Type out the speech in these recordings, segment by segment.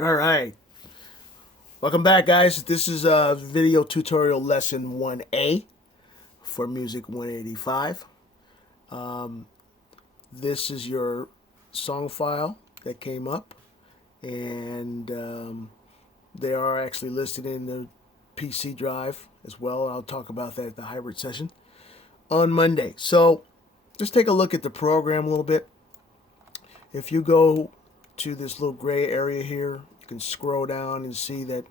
All right. Welcome back, guys. This is video tutorial lesson 1A for Music 185. This is your song file that came up, and they are actually listed in the PC drive as well. I'll talk about that at the hybrid session on Monday. So let's take a look at the program a little bit. If you go to this little gray area here, you can scroll down and see that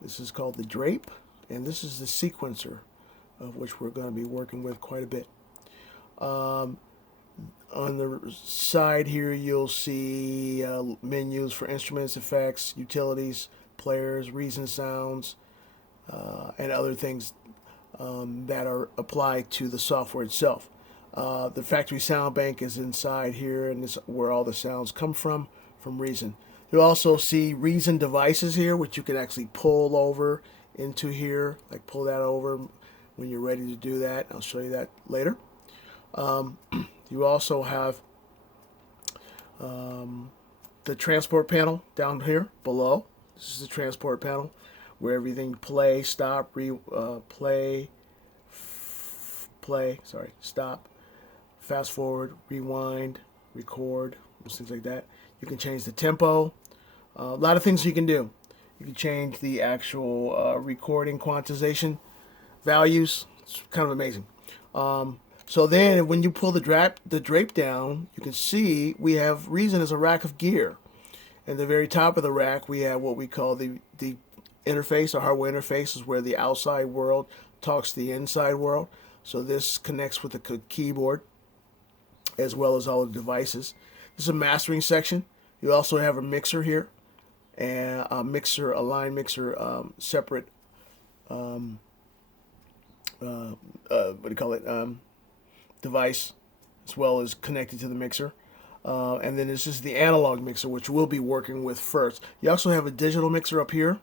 this is called the drape, and this is the sequencer, of which we're going to be working with quite a bit. On the side here, you'll see menus for instruments, effects, utilities, players, reason sounds, and other things that are applied to the software itself. The factory sound bank is inside here, and this is where all the sounds come from Reason. You'll also see Reason devices here, which you can actually pull over into here, like pull that over when you're ready to do that. I'll show you that later. You also have the transport panel down here below. This is the transport panel where everything play, stop, stop, fast forward, rewind, record, those things like that. You can change the tempo. A lot of things you can do. You can change the actual recording quantization values. It's kind of amazing. So then when you pull the drape down, you can see we have Reason as a rack of gear. And the very top of the rack, we have what we call the interface, or hardware interface, is where the outside world talks to the inside world. So this connects with the keyboard as well as all the devices. This is a mastering section. You also have a mixer here, and a line mixer, separate, device, as well as connected to the mixer. And then this is the analog mixer, which we'll be working with first. You also have a digital mixer up here,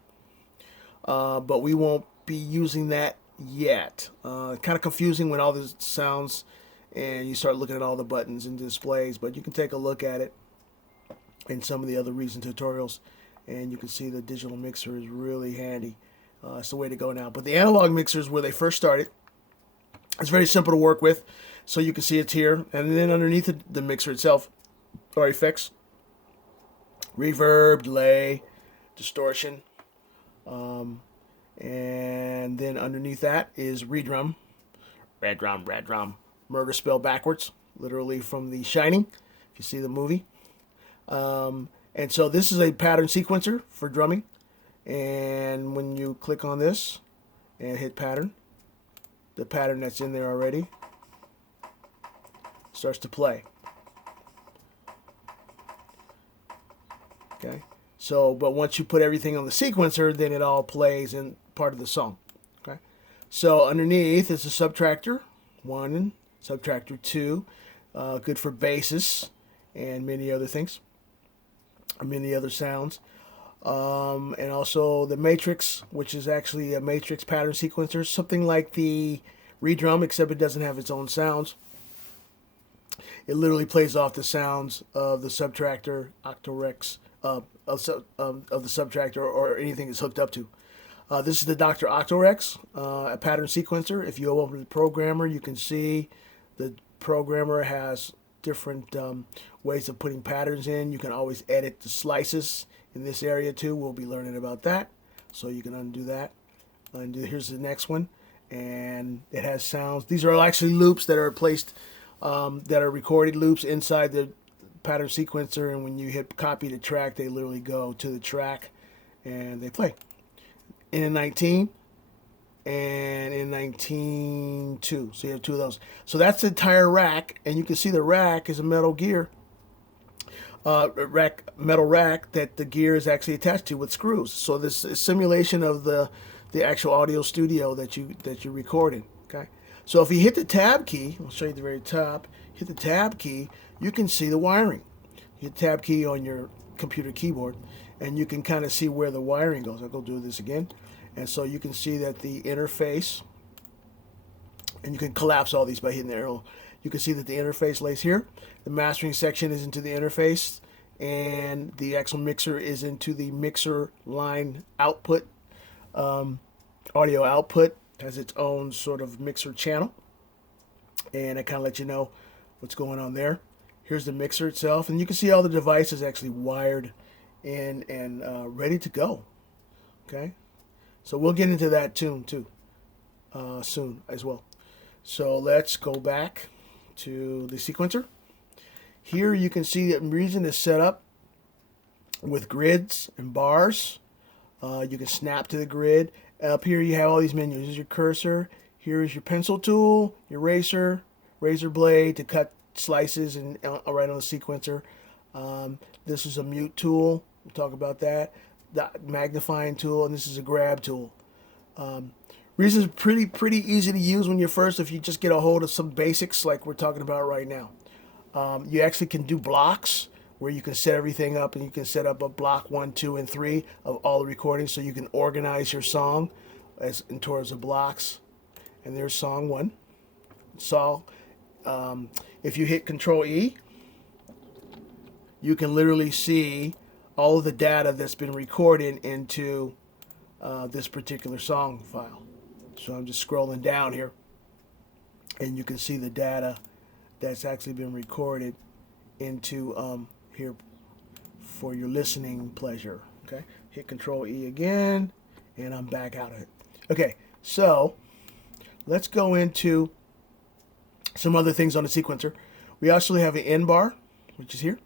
but we won't be using that yet. Kind of confusing when all this sounds and you start looking at all the buttons and displays, but you can take a look at it in some of the other Reason tutorials, and you can see the digital mixer is really handy. It's the way to go now. But the analog mixer is where they first started. It's very simple to work with, so you can see it's here, and then underneath the mixer itself are effects, reverb, delay, distortion, and then underneath that is redrum, red drum, murder spelled backwards, literally from The Shining, if you see the movie. And so this is a pattern sequencer for drumming, and when you click on this and hit pattern, the pattern that's in there already starts to play. Okay, so but once you put everything on the sequencer, then it all plays in part of the song. Okay, so underneath is a subtractor 1 and subtractor 2, good for basses and many other things, many other sounds, and also the matrix, which is actually a matrix pattern sequencer, something like the redrum, except it doesn't have its own sounds. It literally plays off the sounds of the subtractor, octarex, of the subtractor, or anything it's hooked up to. This is the Dr. Octarex, a pattern sequencer. If you open the programmer, you can see the programmer has different ways of putting patterns in. You can always edit the slices in this area too. We'll be learning about that, so you can undo that. Here's the next one, and it has sounds. These are actually loops that are placed, that are recorded loops inside the pattern sequencer, and when you hit copy to track, they literally go to the track and they play. In 19 and in 19.2, so you have two of those. So that's the entire rack, and you can see the rack is a metal gear, metal rack that the gear is actually attached to with screws. So this is a simulation of the actual audio studio that you're recording. Okay, so if you hit the tab key, I'll show you at the very top. Hit the tab key, you can see the wiring. Hit the tab key on your computer keyboard, and you can kind of see where the wiring goes. I'll go do this again. And so you can see that the interface, and you can collapse all these by hitting the arrow. You can see that the interface lays here. The mastering section is into the interface, and the actual mixer is into the mixer line output, audio output. It has its own sort of mixer channel, and I kind of let you know what's going on there. Here's the mixer itself, and you can see all the devices actually wired in and ready to go. Okay, so we'll get into that tune too soon as well. So let's go back to the sequencer. Here you can see that Reason is set up with grids and bars. You can snap to the grid. Up here you have all these menus. Here's your cursor. Here is your pencil tool, your razor blade to cut slices and right on the sequencer. This is a mute tool. We'll talk about that. The magnifying tool, and this is a grab tool. Reason is pretty easy to use when you're first, if you just get a hold of some basics like we're talking about right now. You actually can do blocks where you can set everything up, and you can set up a block 1, 2, and 3 of all the recordings, so you can organize your song as in towards the blocks. And there's song 1. If you hit Control E, you can literally see all of the data that's been recorded into this particular song file. So I'm just scrolling down here, and you can see the data that's actually been recorded into here for your listening pleasure. Okay, hit Control E again, and I'm back out of it. Okay, so let's go into some other things on the sequencer. We also have an end bar, which is here,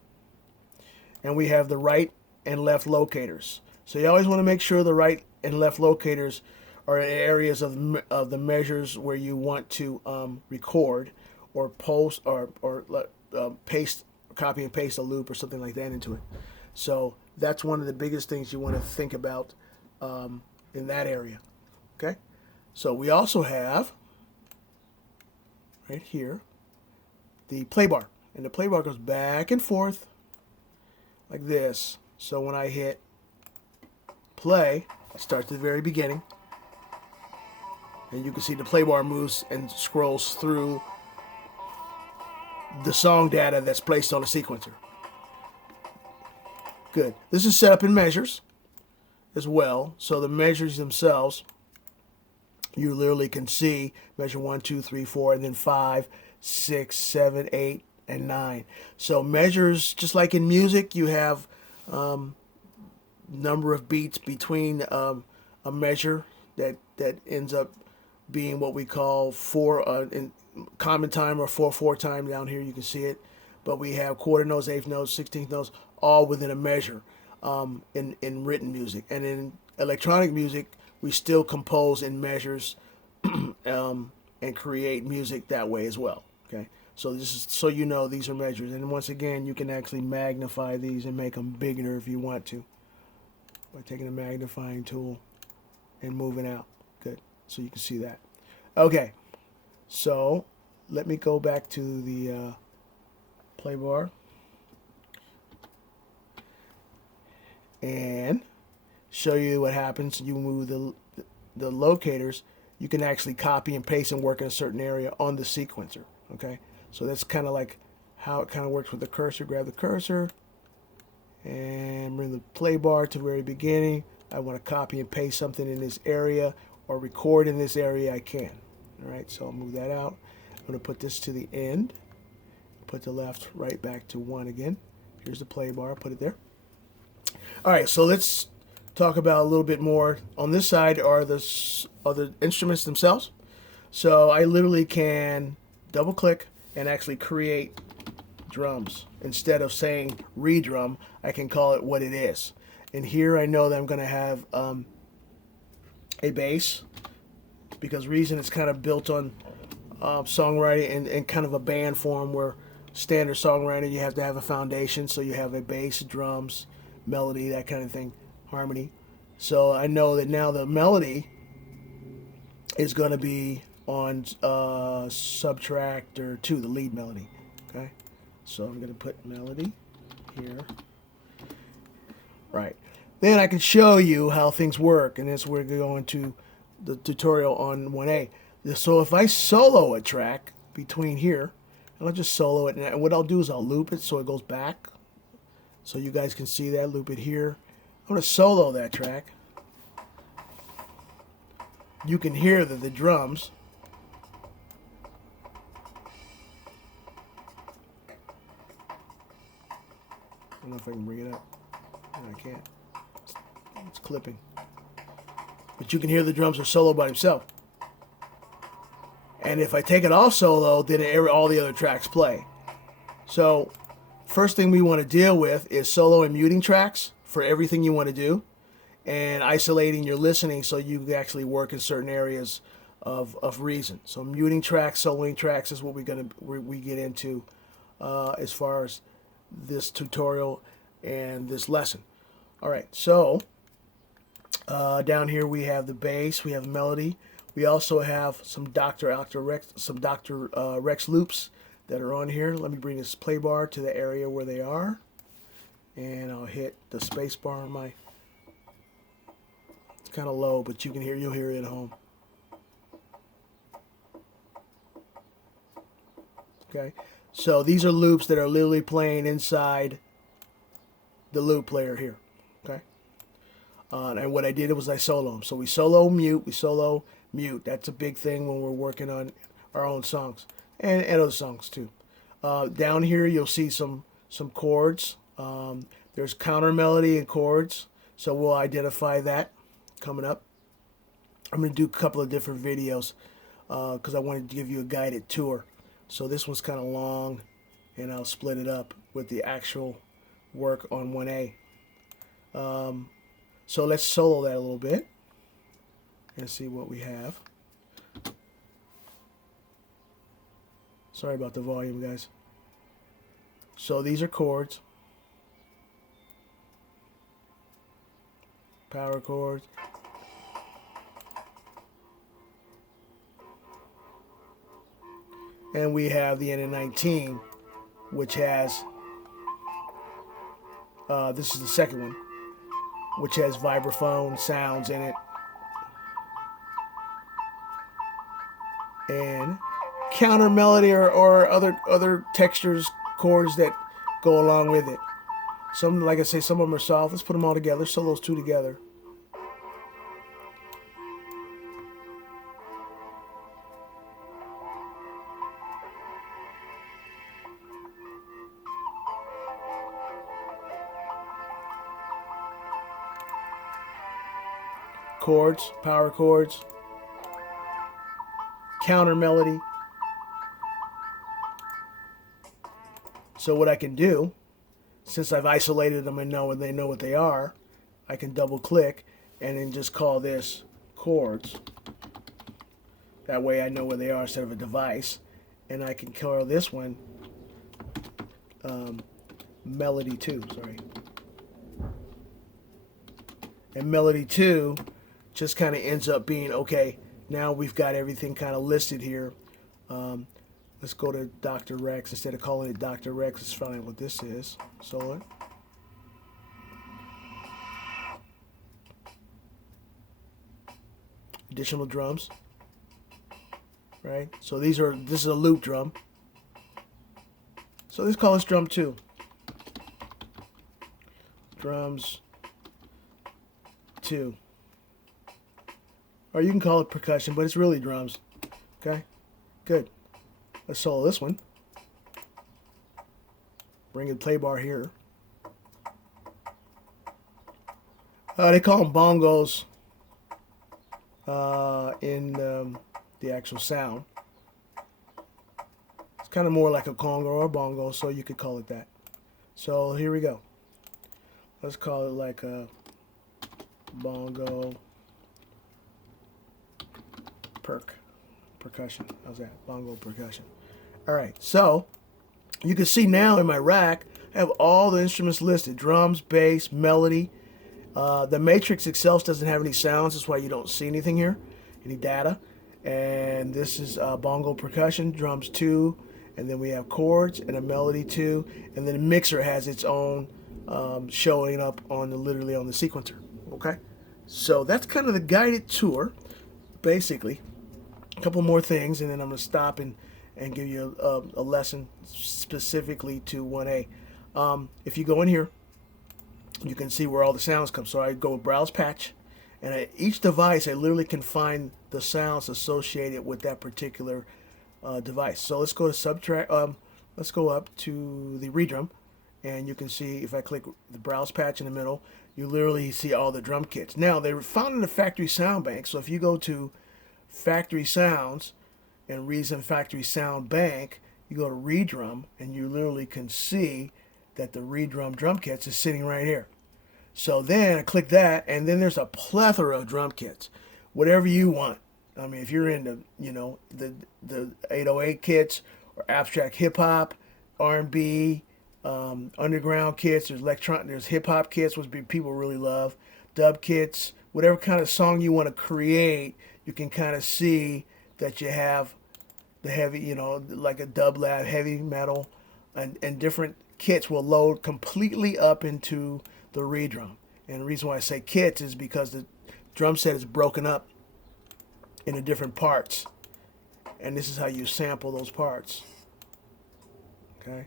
and we have the right and left locators. So you always want to make sure the right and left locators are in areas of the measures where you want to record or post or paste, copy and paste a loop or something like that into it. So that's one of the biggest things you want to think about in that area. Okay, so we also have right here the play bar, and the play bar goes back and forth like this. So when I hit play, I start at the very beginning, and you can see the play bar moves and scrolls through the song data that's placed on the sequencer. Good. This is set up in measures as well, so the measures themselves, you literally can see measure 1, 2, 3, 4, and then 5, 6, 7, 8, and 9. So measures, just like in music, you have number of beats between a measure that ends up being what we call 4 in common time, or 4/4 time. Down here you can see it, but we have quarter notes, eighth notes, 16th notes, all within a measure in written music. And in electronic music, we still compose in measures and create music that way as well. Okay, so this is so you know these are measures, and once again you can actually magnify these and make them bigger if you want to by taking a magnifying tool and moving out. Good, so you can see that. Okay, so let me go back to the play bar and show you what happens. You move the locators. You can actually copy and paste and work in a certain area on the sequencer. Okay, so that's kind of like how it kind of works with the cursor. Grab the cursor and bring the play bar to the very beginning. I want to copy and paste something in this area or record in this area, I can. All right, so I'll move that out. I'm going to put this to the end. Put the left right back to 1 again. Here's the play bar. Put it there. All right, so let's talk about a little bit more. On this side are the instruments themselves. So I literally can double click and actually create drums. Instead of saying redrum, I can call it what it is. And here I know that I'm going to have a bass, because Reason is kind of built on songwriting and kind of a band form, where standard songwriting you have to have a foundation. So you have a bass, drums, melody, that kind of thing, harmony. So I know that now the melody is going to be on subtractor 2, the lead melody. Okay, so I'm going to put melody here. Right. Then I can show you how things work, and that's where we're going to the tutorial on 1A. So if I solo a track between here, and I'll just solo it, and what I'll do is I'll loop it so it goes back So you guys can see that, loop it here. I'm going to solo that track. You can hear the drums. I don't know if I can bring it up. No, I can't. It's clipping. But you can hear the drums are solo by himself. And if I take it off solo, then all the other tracks play. So first thing we want to deal with is solo and muting tracks for everything you want to do, and isolating your listening so you can actually work in certain areas of reason. So muting tracks, soloing tracks is what we get into as far as this tutorial and this lesson. All right, so down here we have the bass, we have melody. We also have some Dr. Rex loops that are on here. Let me bring this play bar to the area where they are, and I'll hit the space bar on my. It's kind of low, but you'll hear it at home. Okay, so these are loops that are literally playing inside the loop player here. Okay, and what I did was I solo them. So we solo mute, mute. That's a big thing when we're working on our own songs and other songs too. Down here you'll see some chords. There's counter melody and chords, so we'll identify that coming up. I'm going to do a couple of different videos because I wanted to give you a guided tour. So this one's kind of long, and I'll split it up with the actual work on 1A. So let's solo that a little bit and see what we have. Sorry about the volume, guys. So these are chords, power chords, and we have the N19, which has this is the second one, which has vibraphone sounds in it and counter melody or other textures, chords that go along with it. Some, like I say, some of them are soft. Let's put them all together. Solo those two together. Chords, power chords, counter melody. So what I can do, since I've isolated them and they know what they are, I can double click and then just call this chords. That way I know where they are instead of a device. And I can call this one melody 2, sorry. And melody 2 just kind of ends up being, okay, now we've got everything kind of listed here. Let's go to Dr. Rex. Instead of calling it Dr. Rex, let's find out what this is. Solo. Additional drums. Right? So this is a loop drum. So let's call this drum 2. Drums 2. Or you can call it percussion, but it's really drums. Okay? Good. Let's solo this one. Bring the play bar here. They call them bongos in the actual sound. It's kind of more like a conga or a bongo, so you could call it that. So here we go. Let's call it like a bongo percussion. How's that? Bongo percussion. All right, so you can see now in my rack I have all the instruments listed: drums, bass, melody. The matrix itself doesn't have any sounds. That's why you don't see anything here, any data. And this is bongo percussion, drums 2, and then we have chords and a melody 2, and then the mixer has its own showing up literally on the sequencer. Okay, so that's kind of the guided tour, basically. A couple more things, and then I'm going to stop and give you a lesson specifically to 1A. If you go in here you can see where all the sounds come. So I go with Browse Patch, and at each device I literally can find the sounds associated with that particular device. So let's go to subtract. Let's go up to the redrum, and you can see if I click the Browse Patch in the middle, you literally see all the drum kits. Now they were found in the factory sound bank. So if you go to Factory Sounds and Reason Factory Sound Bank, you go to redrum, and you literally can see that the redrum drum kits is sitting right here. So then I click that, and then there's a plethora of drum kits, whatever you want. I mean, if you're into, the 808 kits or abstract hip hop, R&B, underground kits, there's hip hop kits, which people really love, dub kits, whatever kind of song you want to create, you can kind of see that you have the heavy, like a dub lab, heavy metal, and different kits will load completely up into the redrum. And the reason why I say kits is because the drum set is broken up into different parts. And this is how you sample those parts. Okay.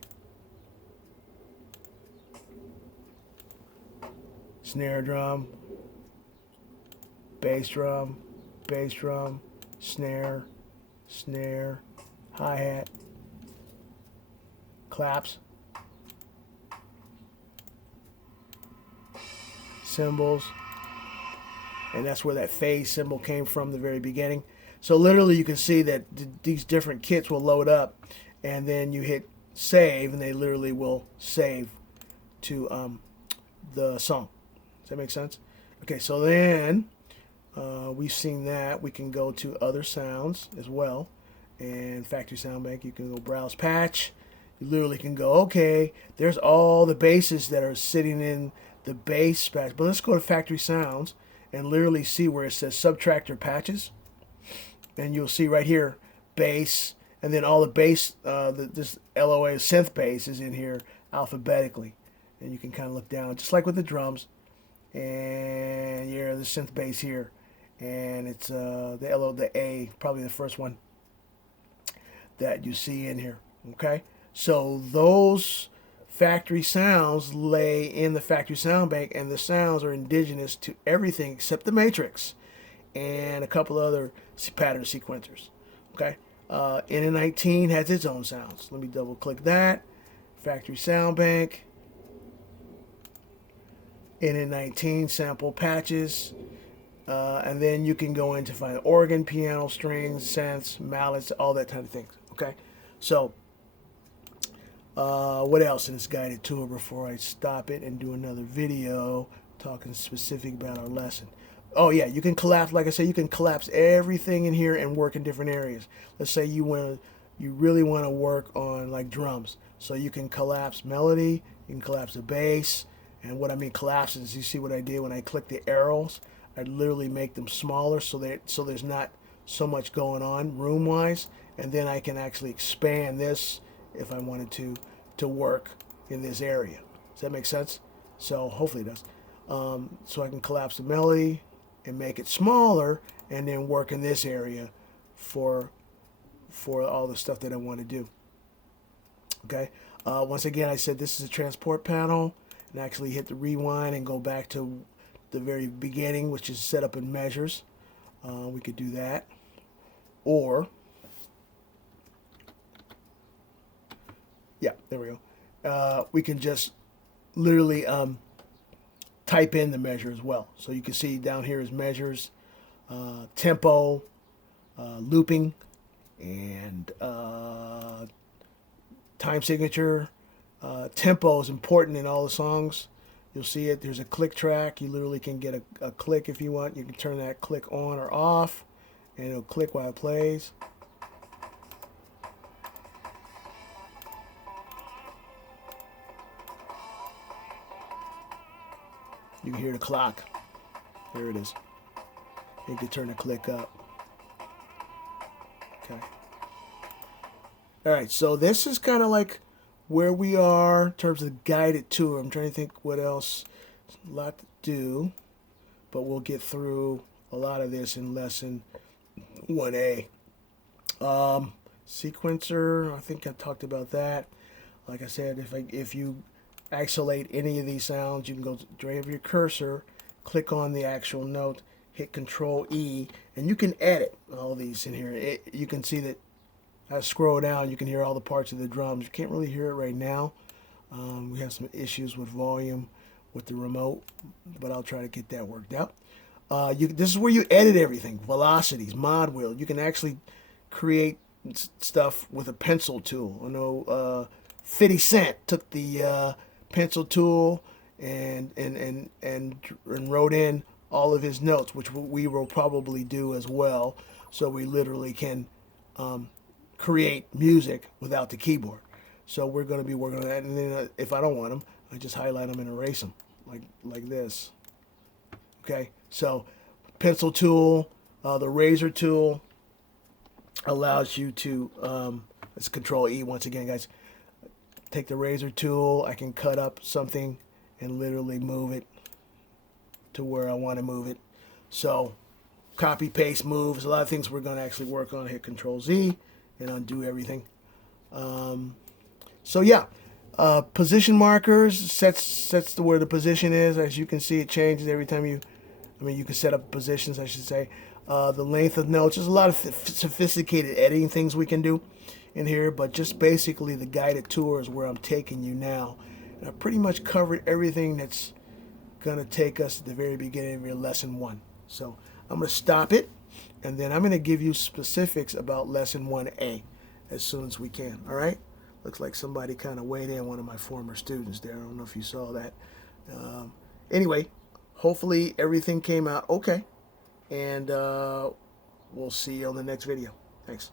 Snare drum, bass drum, snare, hi-hat, claps, cymbals, and that's where that phase symbol came from the very beginning. So literally you can see that these different kits will load up, and then you hit save, and they literally will save to the song. Does that make sense? Okay, so then we've seen that. We can go to other sounds as well. And Factory Sound Bank, you can go Browse Patch. You literally can go, okay, there's all the basses that are sitting in the bass patch. But let's go to Factory Sounds and literally see where it says Subtractor Patches. And you'll see right here, bass, and then all the bass, this LOA synth bass is in here alphabetically. And you can kind of look down, just like with the drums. And yeah, the synth bass here. And it's the A, probably the first one that you see in here. Okay? So those factory sounds lay in the factory sound bank, and the sounds are indigenous to everything except the matrix and a couple other pattern sequencers. Okay? NN19 has its own sounds. Let me double click that. Factory sound bank. NN19 sample patches. And then you can go in to find organ, piano, strings, synths, mallets, all that kind of things. Okay? So, what else in this guided tour before I stop it and do another video talking specific about our lesson? Oh yeah, you can collapse, like I said, you can collapse everything in here and work in different areas. Let's say you really want to work on like drums. So you can collapse melody, you can collapse the bass, and what I mean collapse is, you see what I did when I click the arrows? I literally make them smaller so there's not so much going on room-wise, and then I can actually expand this if I wanted to work in this area. Does that make sense? So hopefully it does. So I can collapse the melody and make it smaller, and then work in this area for all the stuff that I want to do. Okay. Once again, I said this is a transport panel, and actually hit the rewind and go back to the very beginning, which is set up in measures. We could do that, or yeah, there we go. We can just literally type in the measure as well. So you can see down here is measures, tempo, looping, and time signature. Tempo is important in all the songs. You'll see it. There's a click track. You literally can get a click if you want. You can turn that click on or off, and it'll click while it plays. You can hear the clock. There it is. You can turn the click up. Okay. All right, so this is kind of like where we are in terms of the guided tour. I'm trying to think what else. There's a lot to do, but we'll get through a lot of this in lesson 1A. Sequencer, I think I talked about that. Like I said, if you isolate any of these sounds, you can go drive your cursor, click on the actual note, hit Control E, and you can edit all these in here. You can see that I scroll down, you can hear all the parts of the drums. You can't really hear it right now. We have some issues with volume with the remote, but I'll try to get that worked out. This is where you edit everything. Velocities, mod wheel. You can actually create stuff with a pencil tool. I know 50 Cent took the pencil tool and wrote in all of his notes, which we will probably do as well. So we literally can create music without the keyboard. So we're going to be working on that. And then if I don't want them, I just highlight them and erase them like this. Okay, so pencil tool, the razor tool allows you to, let's Control E once again, guys. Take the razor tool, I can cut up something and literally move it to where I want to move it. So copy, paste, move. There's a lot of things we're going to actually work on. Hit Control Z and undo everything. So yeah, position markers sets where the position is. As you can see, it changes every time you can set up positions, I should say. The length of notes. There's a lot of sophisticated editing things we can do in here, but just basically the guided tour is where I'm taking you now. And I pretty much covered everything that's going to take us at the very beginning of your lesson 1. So I'm going to stop it, and then I'm going to give you specifics about lesson 1A as soon as we can. All right? Looks like somebody kind of weighed in, one of my former students there. I don't know if you saw that. Anyway, hopefully everything came out okay, and we'll see you on the next video. Thanks.